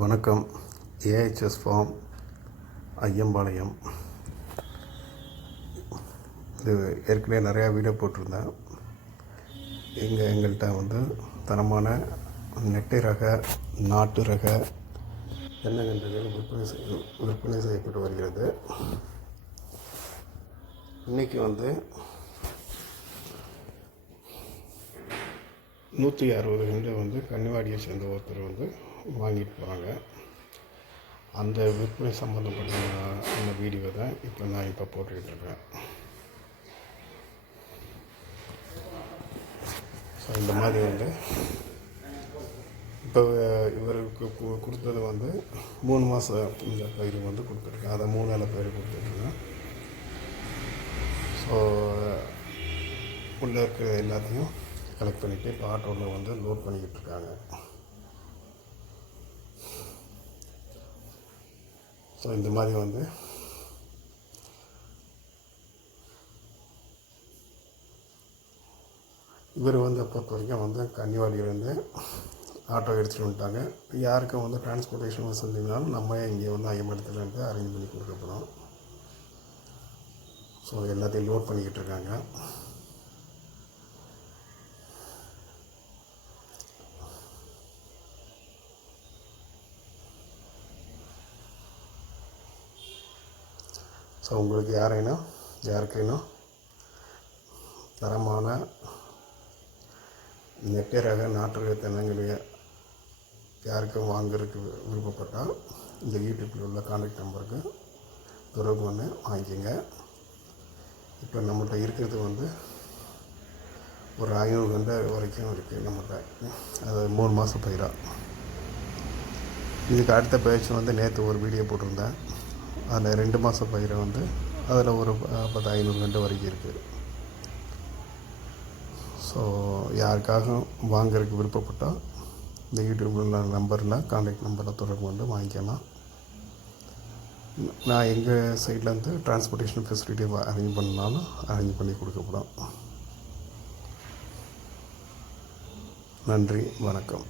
வணக்கம். AHS farm Aiyampalayam. இது ஏற்கனவே நிறையா வீடியோ போட்டிருந்தேன். எங்கள்கிட்ட தரமான நெட்டை ரக, நாட்டு ரக தென்னங்கன்றுகள் விற்பனை செய்யப்பட்டு வருகிறது. இன்றைக்கி 160 கன்று கன்னிவாடியை சேர்ந்த ஒருத்தர் வாங்கிட்டு போகிறாங்க. அந்த விற்பனை சம்மந்தப்பட்ட அந்த வீடியோ தான் நான் போட்டுக்கிட்டு இருக்கேன். ஸோ இந்த மாதிரி இப்போ இவருக்கு கொடுத்தது 3 மாதம் இந்த பயிர் கொடுத்துருக்கேன். அதை 3 இலை பயிர் கொடுத்துருக்கேன். ஸோ உள்ளே இருக்கிற எல்லாத்தையும் கலெக்ட் பண்ணிவிட்டு இப்போ ஆட்டோவில் லோட் பண்ணிக்கிட்டு இருக்காங்க. ஸோ இந்த மாதிரி இவர் பொறுத்த வரைக்கும் கன்னிவாடியிலேருந்து ஆட்டோ எடுத்துகிட்டு வந்துட்டாங்க. யாருக்கும் டிரான்ஸ்போர்ட்டேஷன் வசதினாலும் நம்ம இங்கே ஐயம்பலத்துலேருந்து அரேஞ்ச் பண்ணி கொடுக்கப்படும். ஸோ எல்லாத்தையும் லோட் பண்ணிக்கிட்டு இருக்காங்க. ஸோ உங்களுக்கு யாருக்கேனும் தரமான நெட்டை ரக, நாட்டு ரக தென்னங்கிளிய யாருக்கும் வாங்குறதுக்கு விருப்பப்பட்டால் இந்த யூடியூப்பில் உள்ள கான்டாக்ட் நம்பருக்கு தொடர்பு பண்ணி வாங்கிக்கோங்க. இப்போ நம்மள்கிட்ட இருக்கிறது ஒரு 500 கன்று வரைக்கும் இருக்குது நம்மள்கிட்ட. அது 3 மாதம் பயிராக. இதுக்கு அடுத்த பயிற்சி நேற்று ஒரு வீடியோ போட்டிருந்தேன். அதில் 2 மாதம் பயிரை அதில் ஒரு 500 கன்று வரைக்கும் இருக்குது. ஸோ யாருக்காக வாங்குறதுக்கு விருப்பப்பட்டால் இந்த யூடியூப்பில் நம்பரில் கான்டாக்ட் நம்பரில் தொடர்பு வாங்கிக்கலாம். நான் எங்கள் சைட்லேருந்து டிரான்ஸ்போர்ட்டேஷன் ஃபெசிலிட்டி அரேஞ்ச் பண்ணாலும் அரேஞ்ச் பண்ணி கொடுக்கப்படும். நன்றி, வணக்கம்.